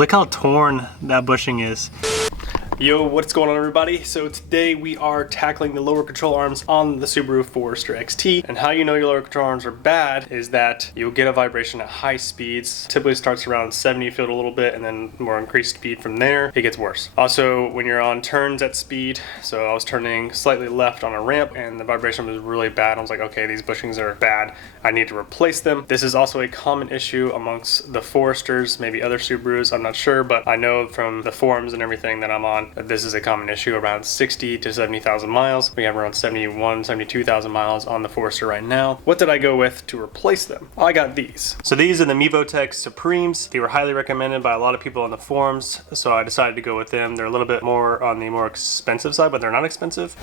Look how torn that bushing is. Yo, what's going on everybody? So today we are tackling the lower control arms on the Subaru Forester XT. And how you know your lower control arms are bad is that you'll get a vibration at high speeds. Typically starts around 70, you feel it a little bit, and then more increased speed from there, it gets worse. Also, when you're on turns at speed, so I was turning slightly left on a ramp and the vibration was really bad. I was like, okay, these bushings are bad. I need to replace them. This is also a common issue amongst the Foresters, maybe other Subarus, I'm not sure, but I know from the forums and everything that I'm on, this is a common issue. Around 60 to 70,000 miles. We have around 71, 72,000 miles on the Forester right now. What did I go with to replace them? Well, I got these. So these are the Mevotech Supremes. They were highly recommended by a lot of people on the forums, so I decided to go with them. They're a little bit more on the more expensive side, but they're not expensive.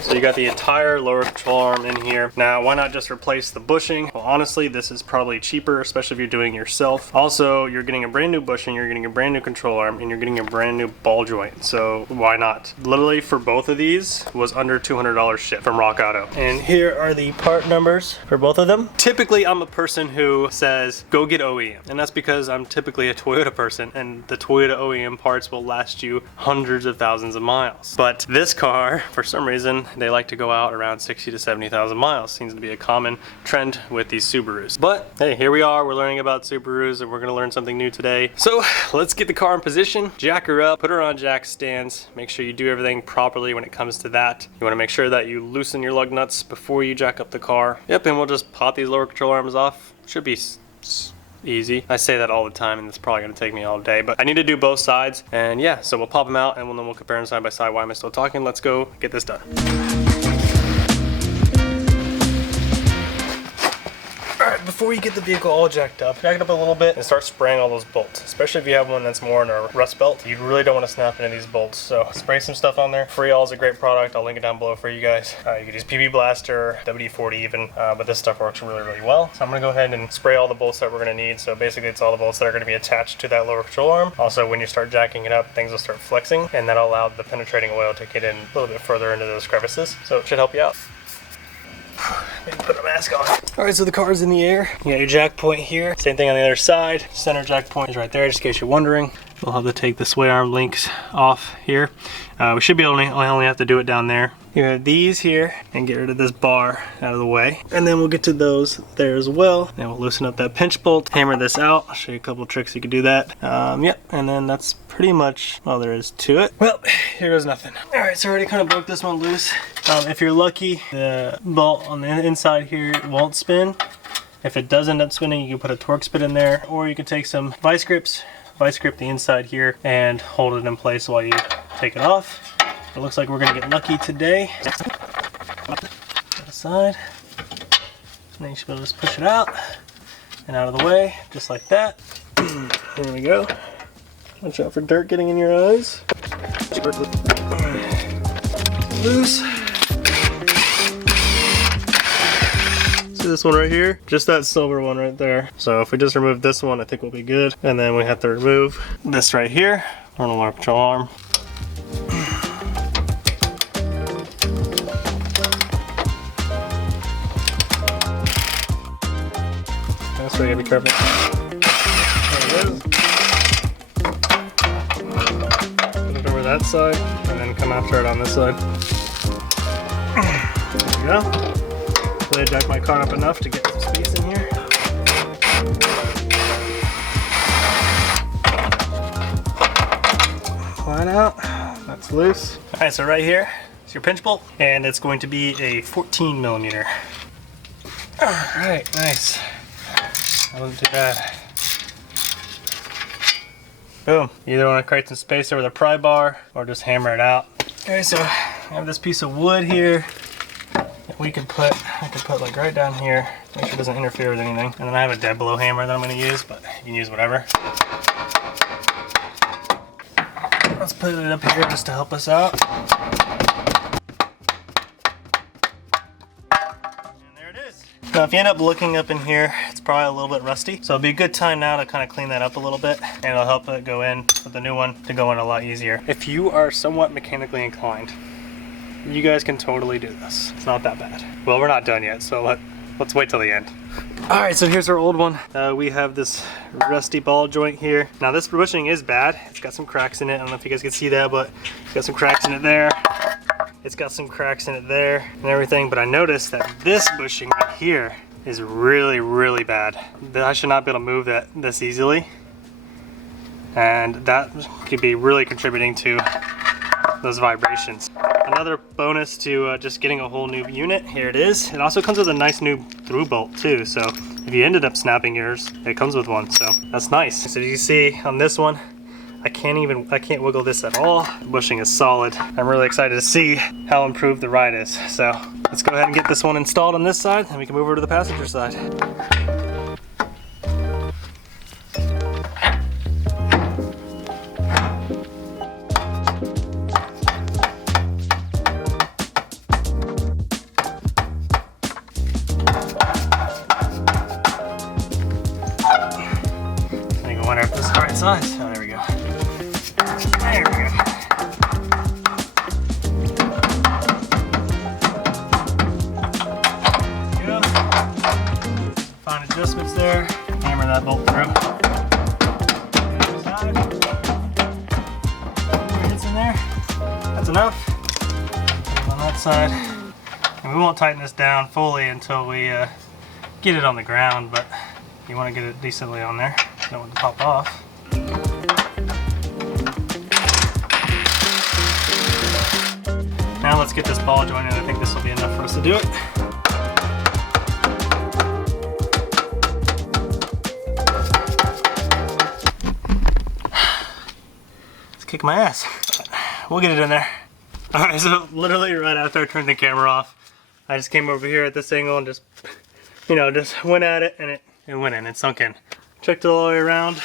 So you got the entire lower control arm in here. Now, why not just replace the bushing? Well, honestly, this is probably cheaper, especially if you're doing it yourself. Also, you're getting a brand new bushing, you're getting a brand new control arm, and you're getting a brand new ball joint. So why not? Literally for both of these was under $200 shipped from Rock Auto. And here are the part numbers for both of them. Typically I'm a person who says go get OEM, and that's because I'm typically a Toyota person and the Toyota OEM parts will last you hundreds of thousands of miles. But this car, for some reason, they like to go out around 60 to 70,000 miles. Seems to be a common trend with these Subarus. But hey, here we are, we're learning about Subarus and we're gonna learn something new today. So let's get the car in position, jack her up, put her on jack stands. Make sure you do everything properly when it comes to that. You want to make sure that you loosen your lug nuts before you jack up the car. Yep, and we'll just pop these lower control arms off. Should be easy. I say that all the time and it's probably going to take me all day, but I need to do both sides. And yeah, so we'll pop them out and then we'll compare them side by side. Why am I still talking? Let's go get this done. Before you get the vehicle all jacked up, jack it up a little bit and start spraying all those bolts, especially if you have one that's more in a rust belt. You really don't want to snap into these bolts, so spray some stuff on there. Freeall is a great product. I'll link it down below for you guys. You can use PB Blaster, WD-40 even, but this stuff works really, really well. So I'm going to go ahead and spray all the bolts that we're going to need. So basically it's all the bolts that are going to be attached to that lower control arm. Also, when you start jacking it up, things will start flexing, and that'll allow the penetrating oil to get in a little bit further into those crevices. So it should help you out. Maybe put a mask on. Alright, so the car is in the air. You got your jack point here. Same thing on the other side. Center jack point is right there, just in case you're wondering. We'll have to take the sway arm links off here. We should be able to only have to do it down there. You have these here, and get rid of this bar out of the way. And then we'll get to those there as well. And we'll loosen up that pinch bolt, hammer this out. I'll show you a couple tricks you can do that. Yep, and then that's pretty much all there is to it. Well, here goes nothing. Alright, so I already kind of broke this one loose. If you're lucky, the bolt on the inside here won't spin. If it does end up spinning, you can put a torque spit in there, or you can take some vice grips, vice grip the inside here, and hold it in place while you take it off. It looks like we're gonna get lucky today. Aside, and then you should be able to just push it out and out of the way, just like that. There we go. Watch out for dirt getting in your eyes. Loose. See this one right here? Just that silver one right there. So if we just remove this one, I think we'll be good. And then we have to remove this right here on the lower control arm. That's where you gotta be careful. There it is. Put it over that side, and then come after it on this side. There we go. Hopefully I jack my car up enough to get some space in here. Line out. That's loose. Alright, so right here is your pinch bolt, and it's going to be a 14 millimeter. Alright, nice. That wasn't too bad. Boom. You either want to create some space over the pry bar or just hammer it out. Okay, so I have this piece of wood here that I can put like right down here. Make sure it doesn't interfere with anything. And then I have a dead blow hammer that I'm going to use, but you can use whatever. Let's put it up here just to help us out. Now if you end up looking up in here, it's probably a little bit rusty. So it'll be a good time now to kind of clean that up a little bit, and it'll help it go in with the new one to go in a lot easier. If you are somewhat mechanically inclined, you guys can totally do this. It's not that bad. Well, we're not done yet, so let's wait till the end. All right, so here's our old one. We have this rusty ball joint here. Now this bushing is bad. It's got some cracks in it. I don't know if you guys can see that, but it's got some cracks in it there. It's got some cracks in it there and everything. But I noticed that this bushing right here is really, really bad. I should not be able to move that this easily. And that could be really contributing to those vibrations. Another bonus to just getting a whole new unit, here it is. It also comes with a nice new through bolt too, so if you ended up snapping yours, it comes with one, so that's nice. So you see on this one, I can't wiggle this at all. The bushing is solid. I'm really excited to see how improved the ride is. So let's go ahead and get this one installed on this side, and we can move over to the passenger side. I wonder if this is the right size. Oh, there we go. There we go. There we go. Fine adjustments there. Hammer that bolt through. Hits in there. That's enough. On that side. And we won't tighten this down fully until we get it on the ground, but you want to get it decently on there. Don't want to pop off. Now let's get this ball joint in. I think this will be enough for us to do it. Let's kick my ass. We'll get it in there. Alright, so literally right after I turned the camera off, I just came over here at this angle and just, just went at it, and it went in. It sunk in. Checked it all the way around,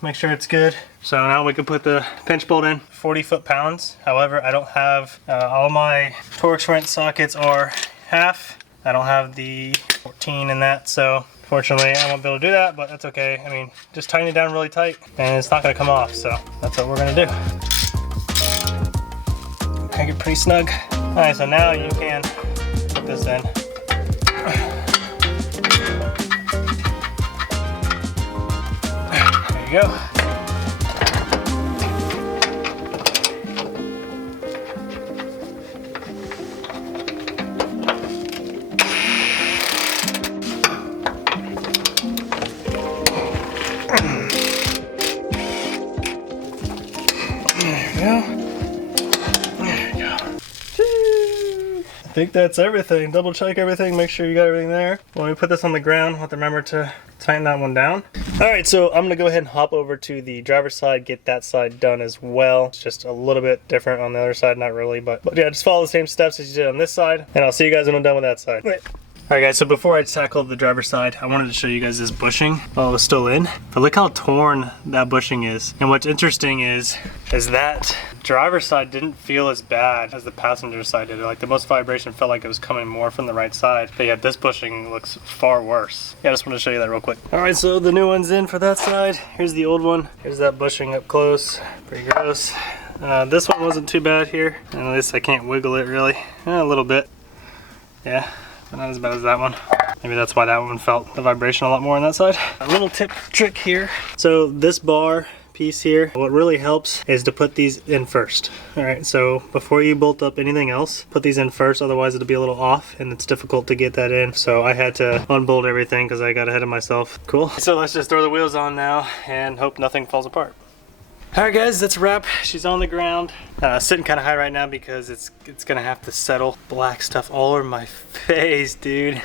make sure it's good. So now we can put the pinch bolt in, 40 foot-pounds. However, I don't have, all my Torx wrench sockets are half. I don't have the 14 in that, so fortunately I won't be able to do that, but that's okay. I mean, just tighten it down really tight and it's not gonna come off, so that's what we're gonna do. Make it pretty snug. All right, so now you can put this in. Go. I think that's everything. Double check everything, make sure you got everything there. When we put this on the ground, we'll have to remember to tighten that one down. Alright, so I'm gonna go ahead and hop over to the driver's side, get that side done as well. It's just a little bit different on the other side, not really, but yeah, just follow the same steps as you did on this side, and I'll see you guys when I'm done with that side. Alright guys, so before I tackle the driver's side, I wanted to show you guys this bushing while it was still in. But look how torn that bushing is. And what's interesting is that driver's side didn't feel as bad as the passenger side did. Like the most vibration felt like it was coming more from the right side. But yeah, this bushing looks far worse. Yeah, I just want to show you that real quick. Alright, so the new one's in for that side. Here's the old one. Here's that bushing up close. Pretty gross. This one wasn't too bad here. And at least I can't wiggle it really. A little bit. Yeah. Not as bad as that one. Maybe that's why that one felt the vibration a lot more on that side. A little trick here. So this bar piece here, what really helps is to put these in first. All right, so before you bolt up anything else, put these in first, otherwise it'll be a little off and it's difficult to get that in. So I had to unbolt everything because I got ahead of myself. Cool. So let's just throw the wheels on now and hope nothing falls apart. Alright guys, that's a wrap. She's on the ground. Sitting kind of high right now because it's gonna have to settle. Black stuff all over my face, dude.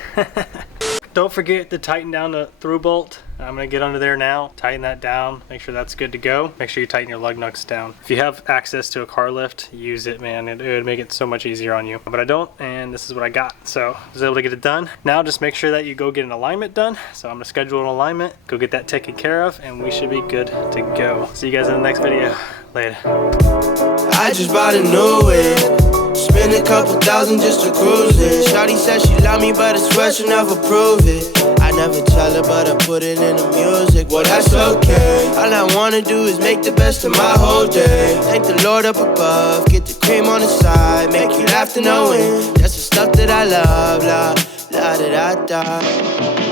Don't forget to tighten down the through bolt. I'm gonna get under there now, tighten that down, make sure that's good to go. Make sure you tighten your lug nuts down. If you have access to a car lift, use it, man. It would make it so much easier on you. But I don't, and this is what I got. So I was able to get it done. Now just make sure that you go get an alignment done. So I'm gonna schedule an alignment, go get that taken care of, and we should be good to go. See you guys in the next video. Later. I just bought a new whip. Spend a couple thousand just to cruise it. Shawty said she love me, but I swear she'll never prove it. I never tell her, but I put it in the music. Well, that's okay. All I wanna do is make the best of my whole day. Thank the Lord up above, get the cream on the side, make you laugh to no end. That's the stuff that I love, love. da da da da.